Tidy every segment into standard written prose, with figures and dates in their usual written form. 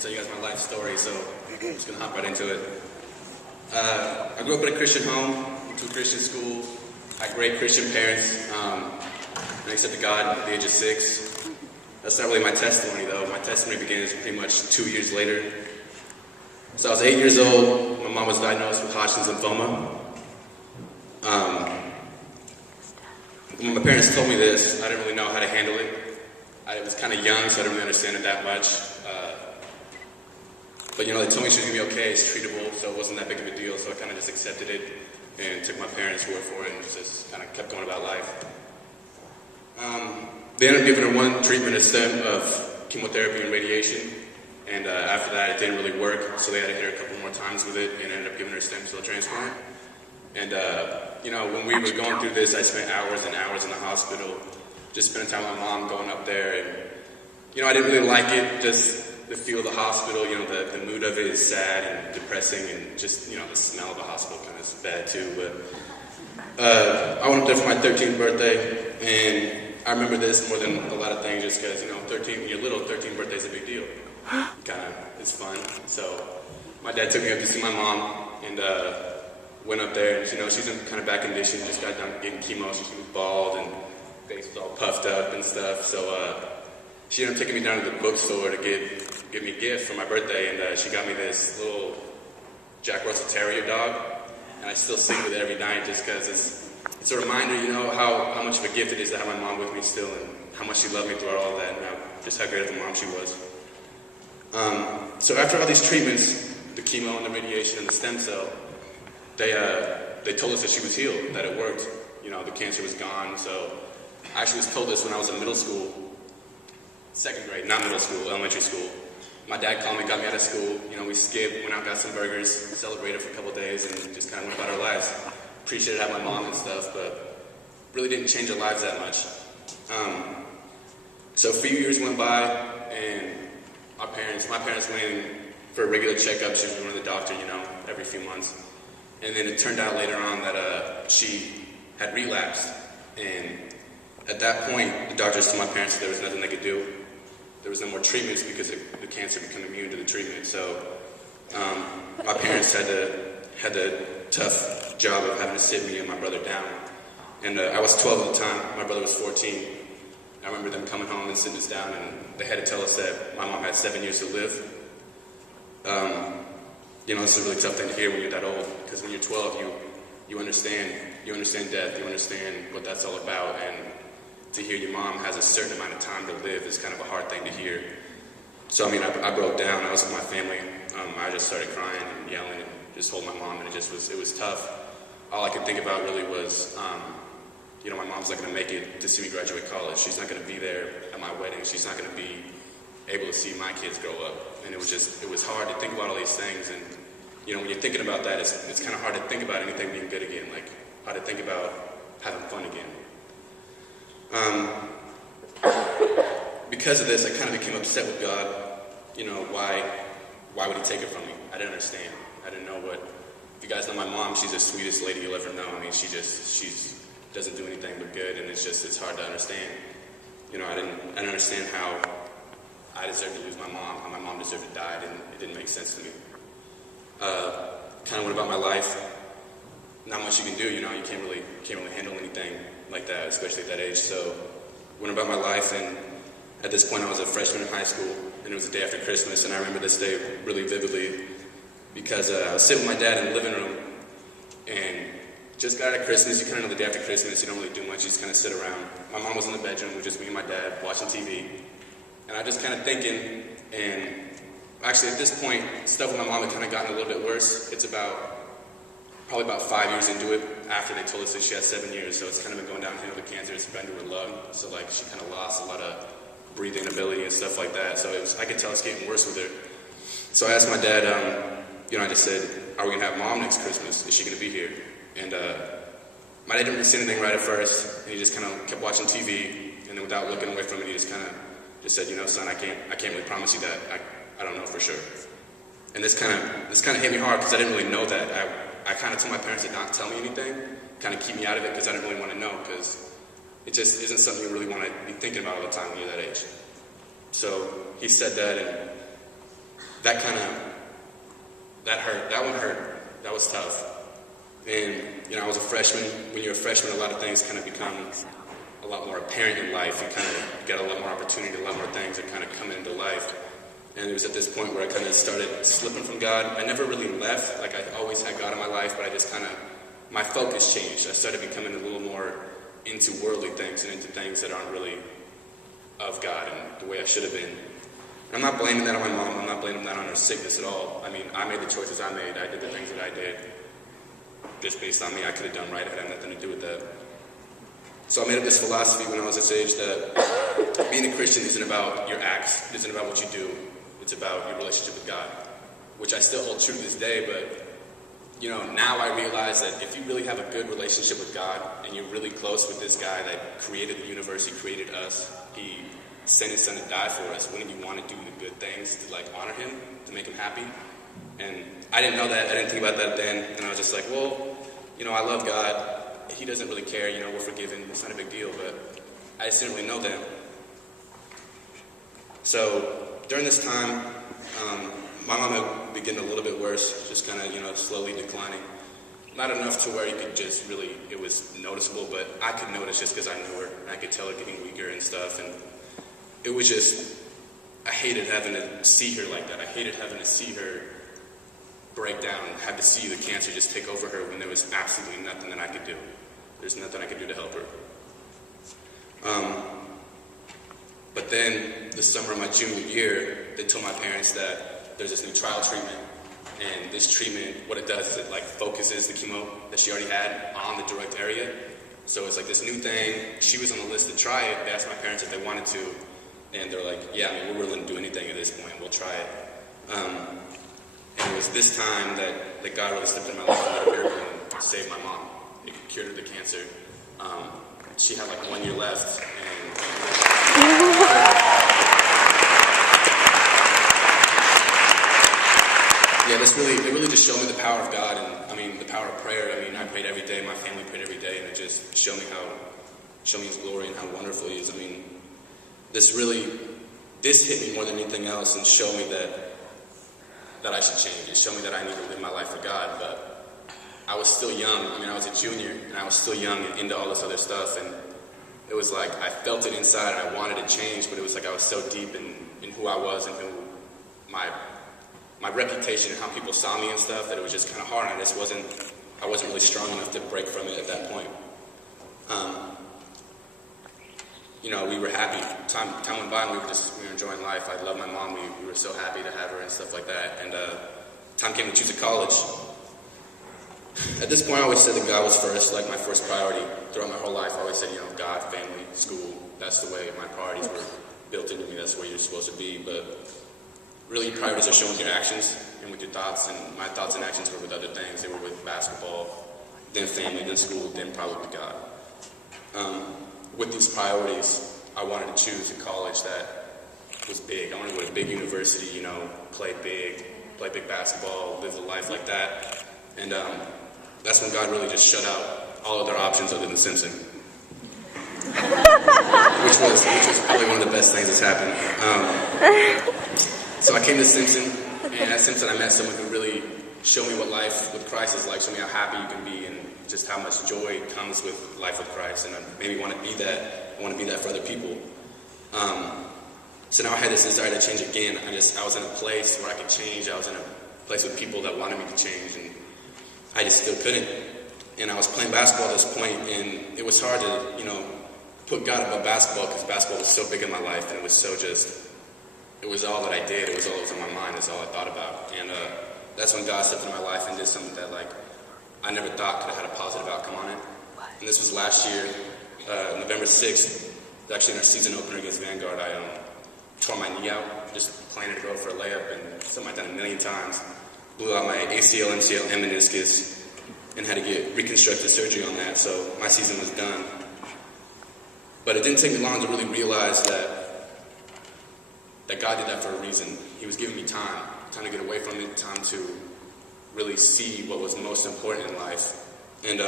tell you guys my life story, so I'm just going to hop right into it. I grew up in a Christian home, went to a Christian school, had great Christian parents, and I accepted God at the age of 6. That's not really my testimony, though. My testimony begins pretty much 2 years later. So I was 8 years old. My mom was diagnosed with Hodgkin's lymphoma. When my parents told me this, I didn't really know how to handle it. I was kind of young, so I didn't really understand it that much. But they told me she was going to be okay, it's treatable, so it wasn't that big of a deal, so I kind of just accepted it and took my parents' word for it and just kind of kept going about life. They ended up giving her one treatment instead of chemotherapy and radiation, and after that it didn't really work, so they had to hit her a couple more times with it and ended up giving her a stem cell transplant. And when we were going through this, I spent hours and hours in the hospital, just spending time with my mom, going up there, and I didn't really like it, just the feel of the hospital, the mood of it is sad and depressing, and just, the smell of the hospital kind of is bad too, but I went up there for my 13th birthday, and I remember this more than a lot of things, just because, 13, when you're little, 13th birthday is a big deal. It's fun. So my dad took me up to see my mom, and went up there, and she's in kind of bad condition, just got done getting chemo, so she was bald, and face was all puffed up and stuff, so she ended up taking me down to the bookstore to give me a gift for my birthday, and she got me this little Jack Russell Terrier dog, and I still sleep with it every night just because it's a reminder, how much of a gift it is to have my mom with me still, and how much she loved me throughout all that, and just how great of a mom she was. So after all these treatments, the chemo and the radiation and the stem cell, they told us that she was healed, that it worked, the cancer was gone. So I actually was told this when I was in middle school, 2nd grade, not middle school, elementary school. My dad called me, got me out of school, we skipped, went out, got some burgers, celebrated for a couple of days, and just kind of went about our lives. Appreciated having my mom and stuff, but really didn't change our lives that much. So a few years went by, and my parents went in for a regular checkup. She was going to the doctor, every few months. And then it turned out later on that she had relapsed, and at that point, the doctors told my parents that there was nothing they could do. There was no more treatments because the cancer became immune to the treatment. So my parents had the tough job of having to sit me and my brother down. And I was 12 at the time. My brother was 14. I remember them coming home and sitting us down, and they had to tell us that my mom had 7 years to live. It's a really tough thing to hear when you're that old, because when you're 12, you understand death, you understand what that's all about, and to hear your mom has a certain amount of time to live is kind of a hard thing to hear. So I broke down. I was with my family. I just started crying and yelling and just holding my mom, and it was tough. All I could think about really was, my mom's not going to make it to see me graduate college. She's not going to be there at my wedding. She's not going to be able to see my kids grow up. And it was hard to think about all these things. And, when you're thinking about that, it's kind of hard to think about anything being good again, like hard to think about having fun again. Because of this, I kind of became upset with God. Why would he take it from me? I didn't understand. I didn't know what. If you guys know my mom, she's the sweetest lady you'll ever know. She doesn't do anything but good, and it's hard to understand. I didn't understand how I deserved to lose my mom, how my mom deserved to die, and it didn't make sense to me. Kind of went about my life. Not much you can do, you can't really handle anything like that, especially at that age. So went about my life, and at this point I was a freshman in high school, and it was the day after Christmas, and I remember this day really vividly because I was sitting with my dad in the living room, and just got out of Christmas. You kind of know the day after Christmas, you don't really do much, you just kind of sit around. My mom was in the bedroom with just me and my dad watching TV, and I just kind of thinking, and actually at this point, stuff with my mom had kind of gotten a little bit worse. It's probably about 5 years into it, after they told us that she had 7 years, so it's kind of been going downhill. The cancer has spread to her lung, so she kind of lost a lot of breathing ability and stuff like that, so I could tell it's getting worse with her. So I asked my dad, I just said, are we going to have mom next Christmas? Is she going to be here? And my dad didn't really say anything right at first, and he just kind of kept watching TV, and then without looking away from it, he just kind of said, son, I can't really promise you that. I don't know for sure. And this kind of hit me hard because I didn't really know that. I kind of told my parents to not tell me anything, kind of keep me out of it because I didn't really want to know, because it just isn't something you really want to be thinking about all the time when you're that age. So he said that, and that hurt. That one hurt. That was tough. And, I was a freshman. When you're a freshman, a lot of things kind of become a lot more apparent in life. You kind of get a lot more opportunity, a lot more things that kind of come into life. And it was at this point where I kind of started slipping from God. I never really left. Like, I always had God in my life, but I just kind of, my focus changed. I started becoming a little more into worldly things and into things that aren't really of God and the way I should have been. And I'm not blaming that on my mom. I'm not blaming that on her sickness at all. I mean, I made the choices I made. I did the things that I did. Just based on me, I could have done right. It had nothing to do with that. So I made up this philosophy when I was this age that being a Christian isn't about your acts. It isn't about what you do. It's about your relationship with God, which I still hold true to this day. But, now I realize that if you really have a good relationship with God and you're really close with this guy that created the universe, he created us, he sent his son to die for us, wouldn't you want to do the good things to, honor him, to make him happy? And I didn't know that. I didn't think about that then. And I was just like, well, I love God. He doesn't really care. We're forgiven. It's not a big deal. But I just didn't really know that. So during this time, my mom had been getting a little bit worse, just kind of, slowly declining. Not enough to where you could just really, it was noticeable, but I could notice just because I knew her. And I could tell her getting weaker and stuff. And it was just, I hated having to see her like that. I hated having to see her break down, had to see the cancer just take over her when there was absolutely nothing that I could do. There's nothing I could do to help her. But then, the summer of my junior year, they told my parents that there's this new trial treatment. And this treatment, what it does is it focuses the chemo that she already had on the direct area. So it's this new thing. She was on the list to try it. They asked my parents if they wanted to. And they're like, yeah, we're willing to do anything at this point. We'll try it. And it was this time that God really stepped in my life and did a miracle and saved my mom. It cured her the cancer. She had 1 year left. Yeah, it really just showed me the power of God and, the power of prayer. I prayed every day. My family prayed every day. And it just showed me His glory and how wonderful He is. This hit me more than anything else and showed me that I should change. It showed me that I need to live my life for God, but I was still young. I was a junior, and I was still young and into all this other stuff, and it was I felt it inside, and I wanted to change, but it was I was so deep in who I was and who my reputation and how people saw me and stuff that it was just kind of hard, and I wasn't really strong enough to break from it at that point. We were happy. Time went by and we were enjoying life. I loved my mom. We were so happy to have her and stuff like that. And time came to choose a college. At this point, I always said that God was first, my first priority. Throughout my whole life, I always said, God, family, school. That's the way my priorities were built into me. That's where you're supposed to be. But really, your priorities are shown with your actions and with your thoughts. And my thoughts and actions were with other things. They were with basketball, then family, then school, then probably with God. With these priorities, I wanted to choose a college that was big. I wanted to go to a big university, play big basketball, live a life like that. And that's when God really just shut out all other options other than Simpson. which was probably one of the best things that's happened. So I came to Simpson, and at Simpson I met someone who really showed me what life with Christ is like, showed me how happy you can be, and just how much joy comes with life with Christ, and I maybe want to be that. I want to be that for other people. So now I had this desire to change again. I was in a place where I could change. I was in a place with people that wanted me to change, and I just still couldn't. And I was playing basketball at this point, and it was hard to, put God above basketball, because basketball was so big in my life, and it was so it was all that I did. It was all that was on my mind. It's all I thought about. And that's when God stepped into my life and did something that, I never thought could have had a positive outcome on it. And this was last year, November 6th, actually in our season opener against Vanguard. I tore my knee out, just planning to go for a layup, and something I've done a million times. Blew out my ACL, MCL, and meniscus, and had to get reconstructive surgery on that, so my season was done. But it didn't take me long to really realize that God did that for a reason. He was giving me time to get away from it, time to really see what was most important in life. And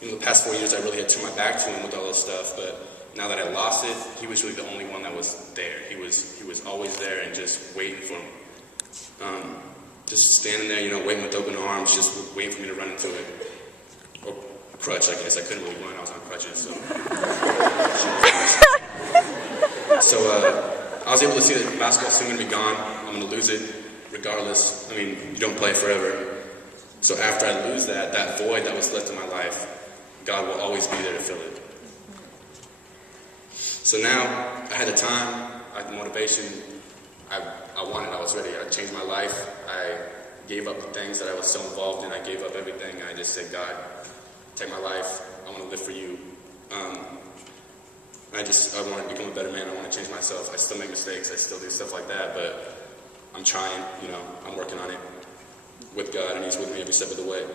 in the past 4 years, I really had turned my back to him with all this stuff, but now that I lost it, he was really the only one that was there. He was always there and just waiting for Just standing there, waiting with open arms, just waiting for me to run into it. Or crutch, I guess. I couldn't really run, I was on crutches, so. I was able to see that basketball's soon going to be gone. I'm going to lose it regardless. I mean, you don't play forever. So after I lose that void that was left in my life, God will always be there to fill it. So now, I had the time, I had the motivation, I wanted, I was ready. I changed my life. I gave up the things that I was so involved in. I gave up everything. I just said, God, take my life. I want to live for you. I want to become a better man. I want to change myself. I still make mistakes. I still do stuff like that, but I'm trying, I'm working on it with God, and He's with me every step of the way.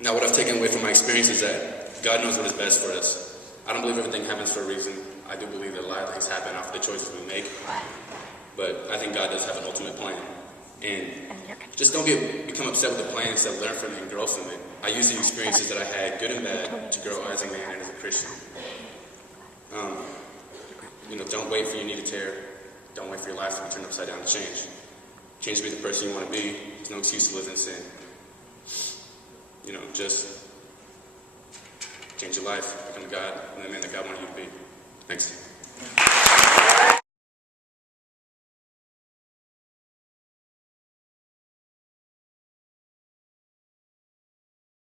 Now, what I've taken away from my experience is that God knows what is best for us. I don't believe everything happens for a reason. I do believe that a lot of things happen off the choices we make, but I think God does have an ultimate plan. And just don't become upset with the plan, instead learn from it and grow from it. I use the experiences that I had, good and bad, to grow as a man and as a Christian. Don't wait for your knee to tear. Don't wait for your life to be turned upside down to change. Change to be the person you want to be. There's no excuse to live in sin. Just change your life, become God, and the man that God wanted you to be. Thanks.